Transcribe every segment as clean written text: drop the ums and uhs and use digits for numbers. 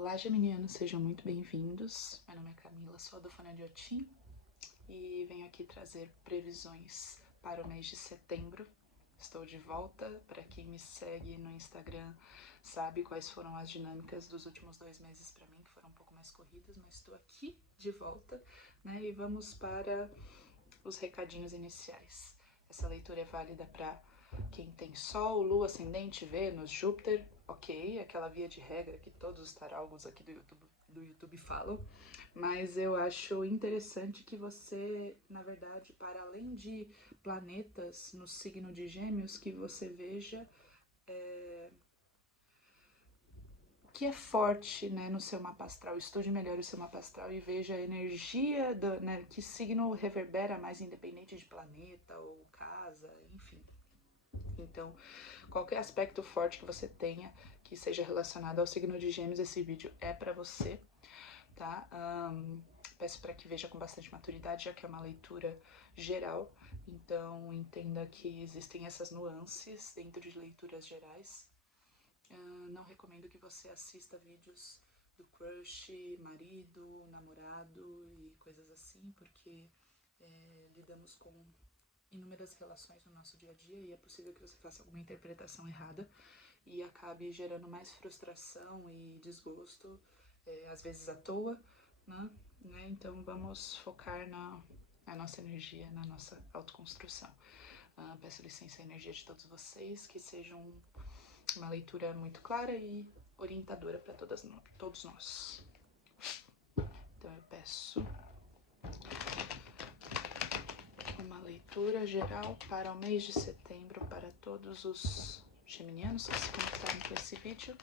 Olá, geminianos, sejam muito bem-vindos. Meu nome é Camila, sou a do Fone de Otim e venho aqui trazer previsões para o mês de setembro. Estou de volta. Para quem me segue no Instagram sabe quais foram as dinâmicas dos últimos 2 meses para mim, que foram um pouco mais corridas, mas estou aqui de volta, né? E vamos para os recadinhos iniciais. Essa leitura é válida para quem tem Sol, Lua, Ascendente, Vênus, Júpiter, ok, aquela via de regra que todos os tarólogos aqui do YouTube falam, mas eu acho interessante que você, na verdade, para além de planetas no signo de Gêmeos, que você veja o que é forte, né, no seu mapa astral. Estude melhor o seu mapa astral e veja a energia, né, que signo reverbera mais, independente de planeta ou casa, enfim. Então, qualquer aspecto forte que você tenha que seja relacionado ao signo de Gêmeos, esse vídeo é para você, tá? Peço para que veja com bastante maturidade, já que é uma leitura geral, então entenda que existem essas nuances dentro de leituras gerais. Não recomendo que você assista vídeos do crush, marido, namorado e coisas assim, porque lidamos com inúmeras relações no nosso dia a dia e é possível que você faça alguma interpretação errada e acabe gerando mais frustração e desgosto, às vezes à toa, né? Então vamos focar na nossa energia, na nossa autoconstrução. Peço licença à energia de todos vocês, que sejam uma leitura muito clara e orientadora para todos nós. Então eu peço uma leitura geral para o mês de setembro para todos os geminianos que se conectaram com esse vídeo.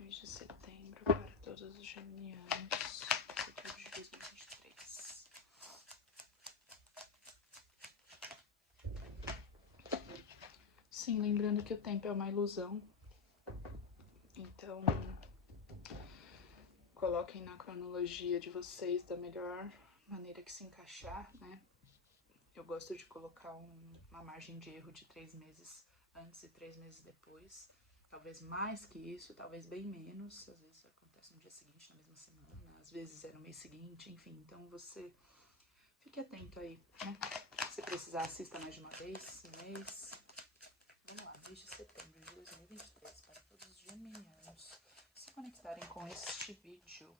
Mês de setembro para todos os geminianos, setembro de 2023. Sim, lembrando que o tempo é uma ilusão, então coloquem na cronologia de vocês da melhor maneira que se encaixar, né? Eu gosto de colocar uma margem de erro de 3 meses antes e 3 meses depois. Talvez mais que isso, talvez bem menos. Às vezes acontece no dia seguinte, na mesma semana. Às vezes é no mês seguinte, enfim. Então você fique atento aí, né? Se precisar, assista mais de uma vez, um mês. Vamos lá, mês de setembro de 2023, para todos os geminianos se conectarem com este vídeo.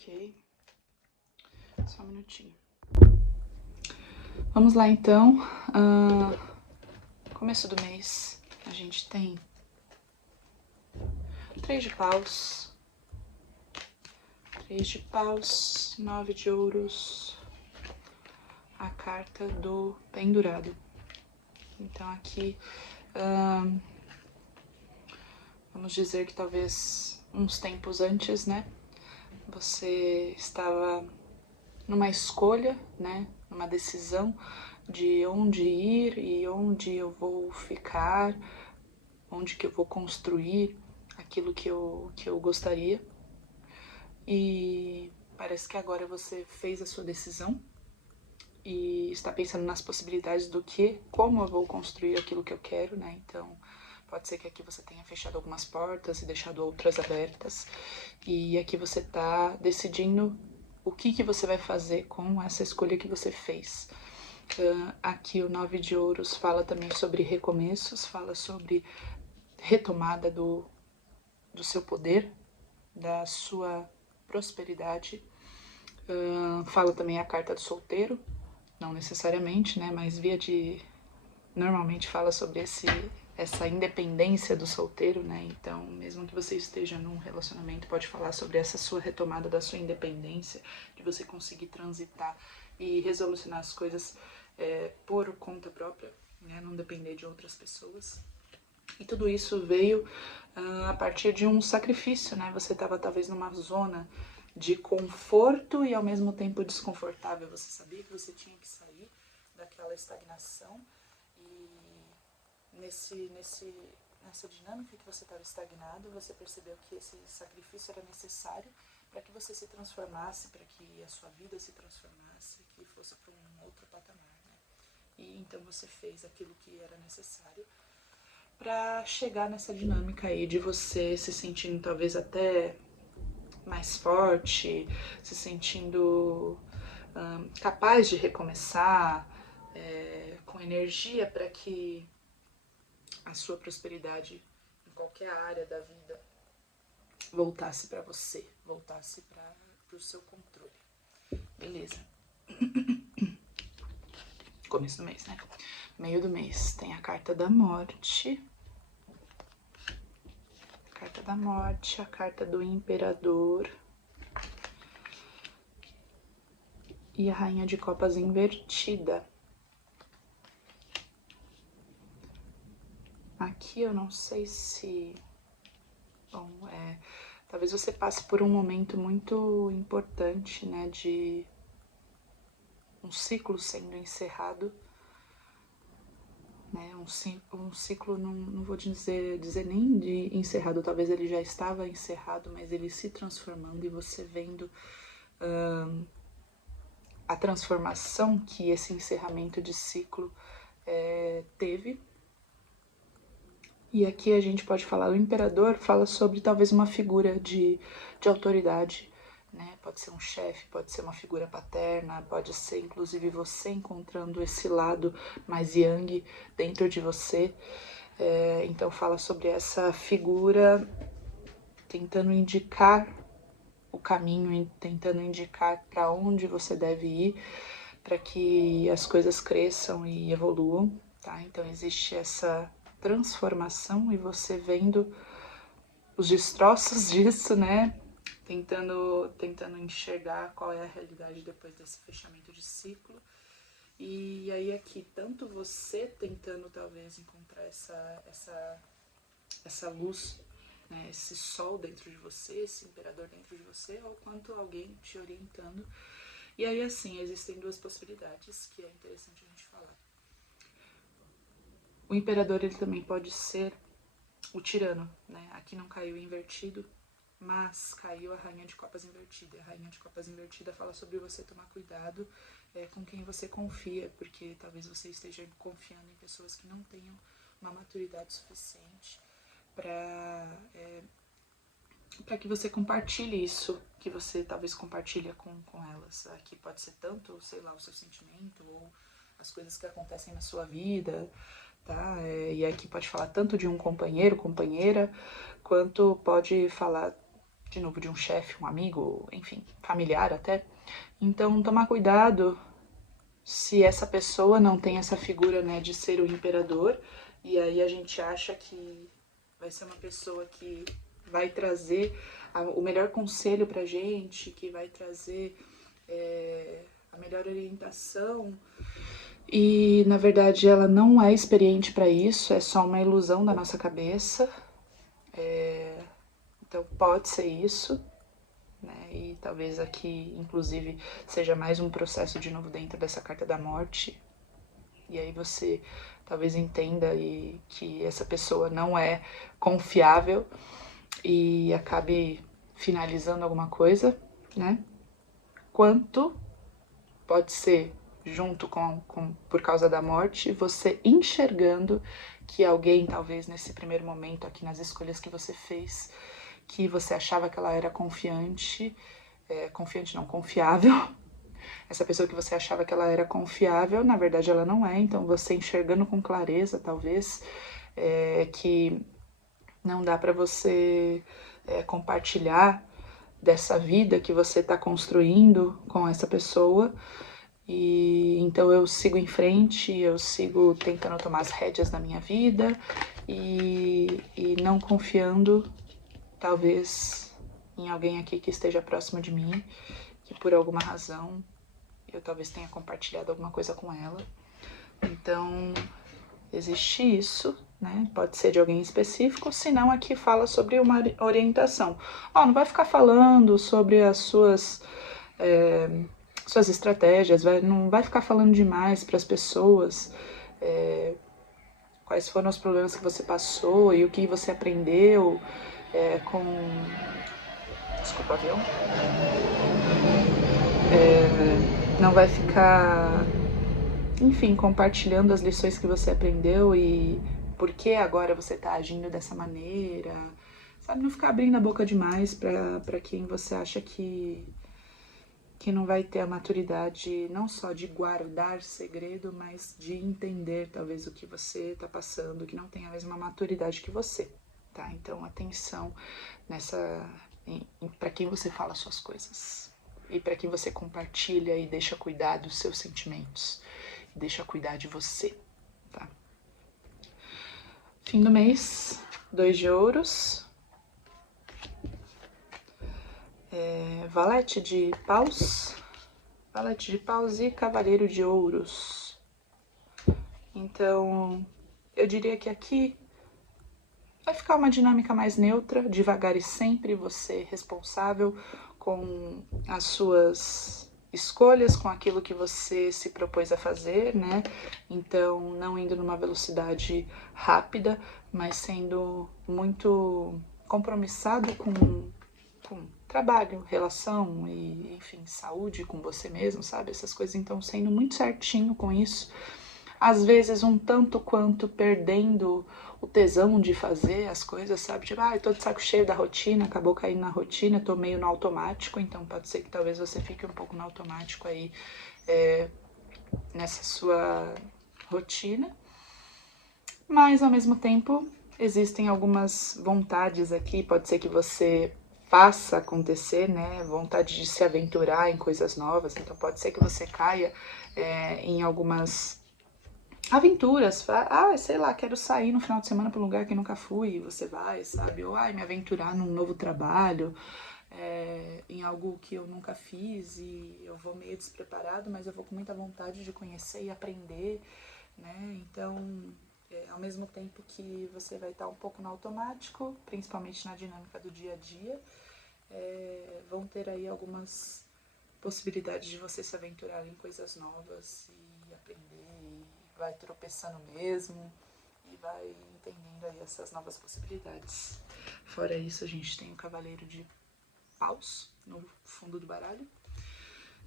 Ok, só um minutinho. Vamos lá então. Começo do mês a gente tem 3 de paus, 3 de paus, 9 de ouros, a carta do pendurado. Então aqui vamos dizer que talvez uns tempos antes, né, você estava numa escolha, né, numa decisão de onde ir e onde eu vou ficar, onde que eu vou construir aquilo que eu gostaria. E parece que agora você fez a sua decisão, e está pensando nas possibilidades do que, como eu vou construir aquilo que eu quero, né? Então, pode ser que aqui você tenha fechado algumas portas e deixado outras abertas, e aqui você está decidindo o que você vai fazer com essa escolha que você fez. Aqui o 9 de ouros fala também sobre recomeços, fala sobre retomada do seu poder, da sua prosperidade. Fala também a carta do solteiro, não necessariamente, né, mas normalmente fala sobre essa independência do solteiro, né? Então, mesmo que você esteja num relacionamento, pode falar sobre essa sua retomada da sua independência, de você conseguir transitar e resolucionar as coisas por conta própria, né? Não depender de outras pessoas. E tudo isso veio a partir de um sacrifício, né? Você estava talvez numa zona de conforto e ao mesmo tempo desconfortável. Você sabia que você tinha que sair daquela estagnação e nessa dinâmica que você estava estagnado, você percebeu que esse sacrifício era necessário para que você se transformasse, para que a sua vida se transformasse, que fosse para um outro patamar, né? E então você fez aquilo que era necessário para chegar nessa dinâmica aí de você se sentindo talvez até mais forte, se sentindo capaz de recomeçar, com energia para que a sua prosperidade em qualquer área da vida voltasse para você, voltasse para o seu controle. Beleza. Começo do mês, né? Meio do mês tem a carta da morte. A carta da morte, a carta do imperador e a rainha de copas invertida. Aqui eu não sei se... Bom, talvez você passe por um momento muito importante, né, de um ciclo sendo encerrado, né, um ciclo, não vou dizer nem de encerrado, talvez ele já estava encerrado, mas ele se transformando e você vendo a transformação que esse encerramento de ciclo teve. E aqui a gente pode falar, o imperador fala sobre talvez uma figura de autoridade, né? Pode ser um chefe, pode ser uma figura paterna, pode ser inclusive você encontrando esse lado mais yang dentro de você. Então fala sobre essa figura tentando indicar o caminho, tentando indicar para onde você deve ir, para que as coisas cresçam e evoluam, tá? Então existe essa transformação e você vendo os destroços disso, né? Tentando enxergar qual é a realidade depois desse fechamento de ciclo. E aí aqui, tanto você tentando talvez encontrar essa luz, né, esse sol dentro de você, esse imperador dentro de você, ou quanto alguém te orientando. E aí assim, existem duas possibilidades que é interessante a gente falar. O imperador, ele também pode ser o tirano, né? Aqui não caiu invertido, mas caiu a rainha de copas invertida. A rainha de copas invertida fala sobre você tomar cuidado com quem você confia, porque talvez você esteja confiando em pessoas que não tenham uma maturidade suficiente para que você compartilhe isso, que você talvez compartilha com elas. Aqui pode ser tanto, sei lá, o seu sentimento ou as coisas que acontecem na sua vida, tá? E aqui pode falar tanto de um companheiro, companheira, quanto pode falar, de novo, de um chefe, um amigo, enfim, familiar até. Então, tomar cuidado se essa pessoa não tem essa figura, né, de ser o imperador, e aí a gente acha que vai ser uma pessoa que vai trazer o melhor conselho pra gente, que vai trazer a melhor orientação. E, na verdade, ela não é experiente para isso, é só uma ilusão da nossa cabeça. Então, pode ser isso, né? E talvez aqui, inclusive, seja mais um processo de novo dentro dessa carta da morte. E aí você talvez entenda que essa pessoa não é confiável e acabe finalizando alguma coisa, né? Quanto pode ser junto por causa da morte, você enxergando que alguém, talvez nesse primeiro momento aqui nas escolhas que você fez, que você achava que ela era confiante, confiante não, confiável, essa pessoa que você achava que ela era confiável, na verdade ela não é, então você enxergando com clareza, talvez, que não dá para você compartilhar dessa vida que você está construindo com essa pessoa. E então eu sigo em frente, eu sigo tentando tomar as rédeas da minha vida e não confiando, talvez, em alguém aqui que esteja próximo de mim, que por alguma razão eu talvez tenha compartilhado alguma coisa com ela. Então, existe isso, né? Pode ser de alguém específico, senão aqui fala sobre uma orientação. Não vai ficar falando sobre as suas estratégias, não vai ficar falando demais para as pessoas quais foram os problemas que você passou e o que você aprendeu com... Desculpa, avião. Não vai ficar, enfim, compartilhando as lições que você aprendeu e por que agora você está agindo dessa maneira, sabe? Não ficar abrindo a boca demais para quem você acha que não vai ter a maturidade não só de guardar segredo, mas de entender talvez o que você está passando, que não tem a mesma maturidade que você, tá? Então atenção para quem você fala suas coisas e para quem você compartilha e deixa cuidar dos seus sentimentos, deixa cuidar de você, tá? Fim do mês, 2 de ouros, valete de paus, valete de paus e cavaleiro de ouros. Então, eu diria que aqui vai ficar uma dinâmica mais neutra, devagar e sempre, você responsável com as suas escolhas, com aquilo que você se propôs a fazer, né? Então, não indo numa velocidade rápida, mas sendo muito compromissado com trabalho, relação e, enfim, saúde com você mesmo, sabe? Essas coisas, então, sendo muito certinho com isso. Às vezes, um tanto quanto perdendo o tesão de fazer as coisas, sabe? Tipo, tô de saco cheio da rotina, acabou caindo na rotina, tô meio no automático, então pode ser que talvez você fique um pouco no automático aí nessa sua rotina. Mas, ao mesmo tempo, existem algumas vontades aqui, pode ser que você faça acontecer, né? Vontade de se aventurar em coisas novas, então pode ser que você caia em algumas aventuras, sei lá, quero sair no final de semana para um lugar que nunca fui, e você vai, sabe? Ou me aventurar num novo trabalho, em algo que eu nunca fiz e eu vou meio despreparado, mas eu vou com muita vontade de conhecer e aprender, né? Então, ao mesmo tempo que você vai estar um pouco no automático, principalmente na dinâmica do dia a dia, vão ter aí algumas possibilidades de você se aventurar em coisas novas e aprender, e vai tropeçando mesmo e vai entendendo aí essas novas possibilidades. Fora isso, a gente tem o Cavaleiro de Paus no fundo do baralho,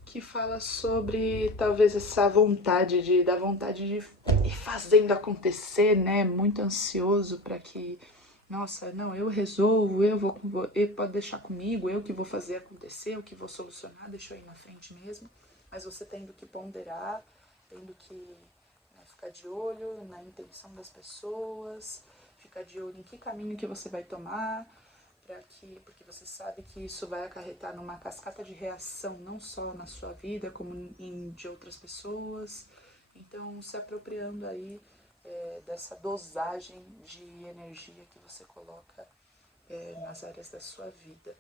que fala sobre talvez essa vontade de ir fazendo acontecer, né? Muito ansioso para que, nossa, não, eu resolvo, ele pode deixar comigo, eu que vou fazer acontecer, eu que vou solucionar, deixa eu ir na frente mesmo. Mas você tendo que ponderar, tendo que ficar de olho na intenção das pessoas, ficar de olho em que caminho que você vai tomar, porque você sabe que isso vai acarretar numa cascata de reação, não só na sua vida, como de outras pessoas. Então, se apropriando aí dessa dosagem de energia que você coloca nas áreas da sua vida.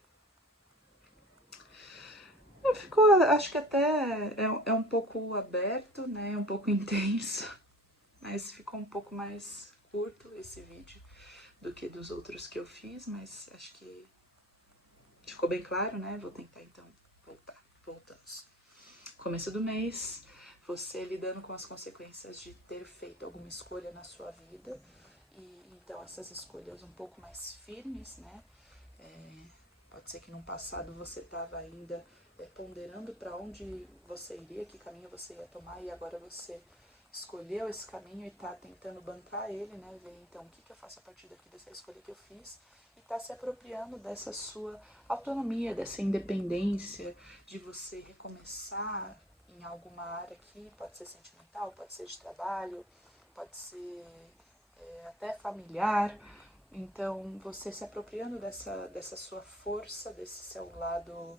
Acho que até é um pouco aberto, né? É um pouco intenso, mas ficou um pouco mais curto esse vídeo do que dos outros que eu fiz, mas acho que ficou bem claro, né? Vou tentar então voltamos. Começo do mês, você lidando com as consequências de ter feito alguma escolha na sua vida, e então essas escolhas um pouco mais firmes, né? Pode ser que no passado você estava ainda ponderando para onde você iria, que caminho você ia tomar, e agora você escolheu esse caminho e está tentando bancar ele, né? Ver então o que eu faço a partir daqui dessa escolha que eu fiz, e está se apropriando dessa sua autonomia, dessa independência, de você recomeçar em alguma área aqui, pode ser sentimental, pode ser de trabalho, pode ser até familiar. Então, você se apropriando dessa sua força, desse seu lado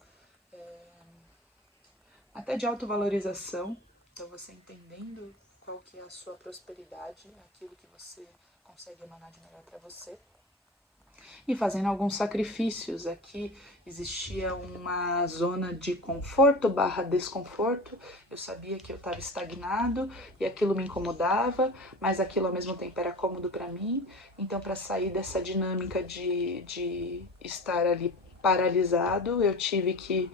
até de autovalorização. Então, você entendendo qual que é a sua prosperidade, aquilo que você consegue emanar de melhor para você. E fazendo alguns sacrifícios. Aqui existia uma zona de conforto / desconforto. Eu sabia que eu estava estagnado e aquilo me incomodava, mas aquilo ao mesmo tempo era cômodo para mim. Então, para sair dessa dinâmica de estar ali paralisado, eu tive que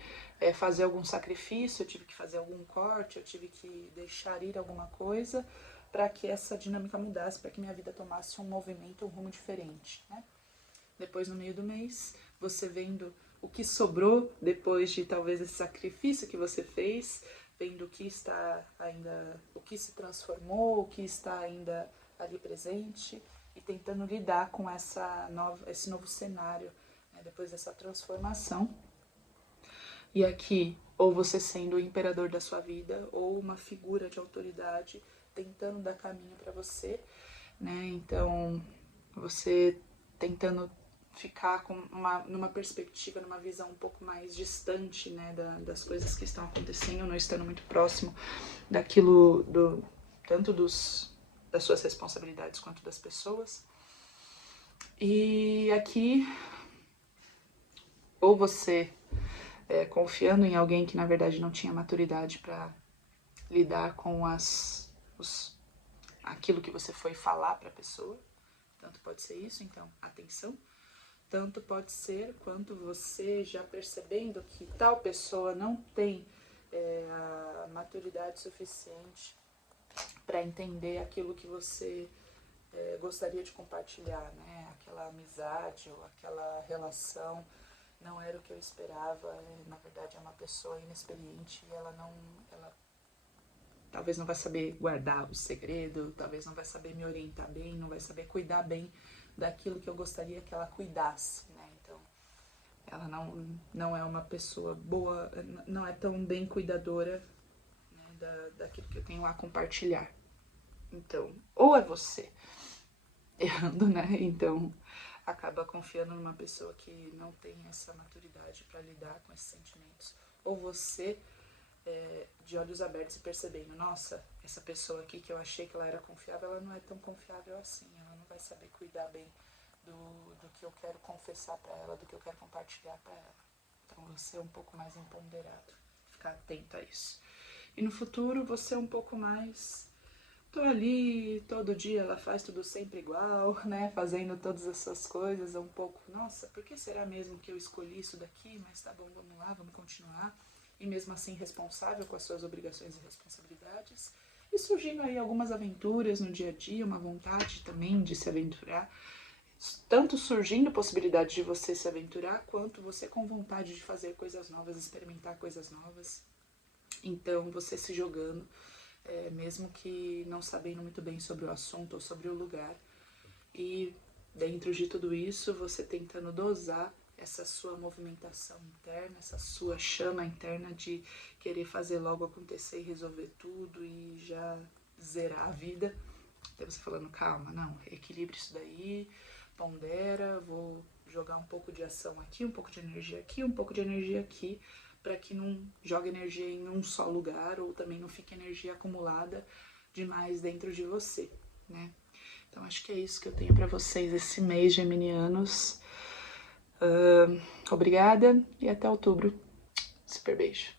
fazer algum sacrifício, eu tive que fazer algum corte, eu tive que deixar ir alguma coisa para que essa dinâmica mudasse, para que minha vida tomasse um movimento, um rumo diferente, né? Depois, no meio do mês, você vendo o que sobrou depois de talvez esse sacrifício que você fez, vendo o que está ainda, o que se transformou, o que está ainda ali presente, e tentando lidar com esse novo cenário, né, depois dessa transformação. E aqui, ou você sendo o imperador da sua vida, ou uma figura de autoridade tentando dar caminho para você, né? Então, você tentando ficar com numa perspectiva, numa visão um pouco mais distante, né, das coisas que estão acontecendo, não estando muito próximo daquilo, tanto das suas responsabilidades quanto das pessoas. E aqui, ou você confiando em alguém que na verdade não tinha maturidade para lidar com aquilo que você foi falar para a pessoa, tanto pode ser isso, então atenção. Tanto pode ser quanto você já percebendo que tal pessoa não tem a maturidade suficiente para entender aquilo que você gostaria de compartilhar, né? Aquela amizade ou aquela relação não era o que eu esperava. Na verdade, é uma pessoa inexperiente e ela talvez não vai saber guardar o segredo, talvez não vai saber me orientar bem, não vai saber cuidar bem daquilo que eu gostaria que ela cuidasse, né? Então, ela não é uma pessoa boa, não é tão bem cuidadora, né, daquilo que eu tenho a compartilhar. Então, ou é você errando, né? Então, acaba confiando numa pessoa que não tem essa maturidade para lidar com esses sentimentos. Ou você de olhos abertos e percebendo, nossa, essa pessoa aqui que eu achei que ela era confiável, ela não é tão confiável assim, ela não vai saber cuidar bem do que eu quero confessar para ela, do que eu quero compartilhar para ela. Então você é um pouco mais empoderado, ficar atento a isso. E no futuro você é um pouco mais, tô ali, todo dia ela faz tudo sempre igual, né, fazendo todas essas coisas, é um pouco, nossa, por que será mesmo que eu escolhi isso daqui? Mas tá bom, vamos lá, vamos continuar. E mesmo assim responsável com as suas obrigações e responsabilidades. E surgindo aí algumas aventuras no dia a dia, uma vontade também de se aventurar. Tanto surgindo possibilidade de você se aventurar, quanto você com vontade de fazer coisas novas, experimentar coisas novas. Então, você se jogando, mesmo que não sabendo muito bem sobre o assunto ou sobre o lugar. E dentro de tudo isso, você tentando dosar essa sua movimentação interna, essa sua chama interna de querer fazer logo acontecer e resolver tudo e já zerar a vida. Então você falando, calma, não, equilibre isso daí, pondera, vou jogar um pouco de ação aqui, um pouco de energia aqui, um pouco de energia aqui, para que não jogue energia em um só lugar ou também não fique energia acumulada demais dentro de você, né? Então acho que é isso que eu tenho para vocês esse mês, geminianos. Obrigada e até outubro. Super beijo.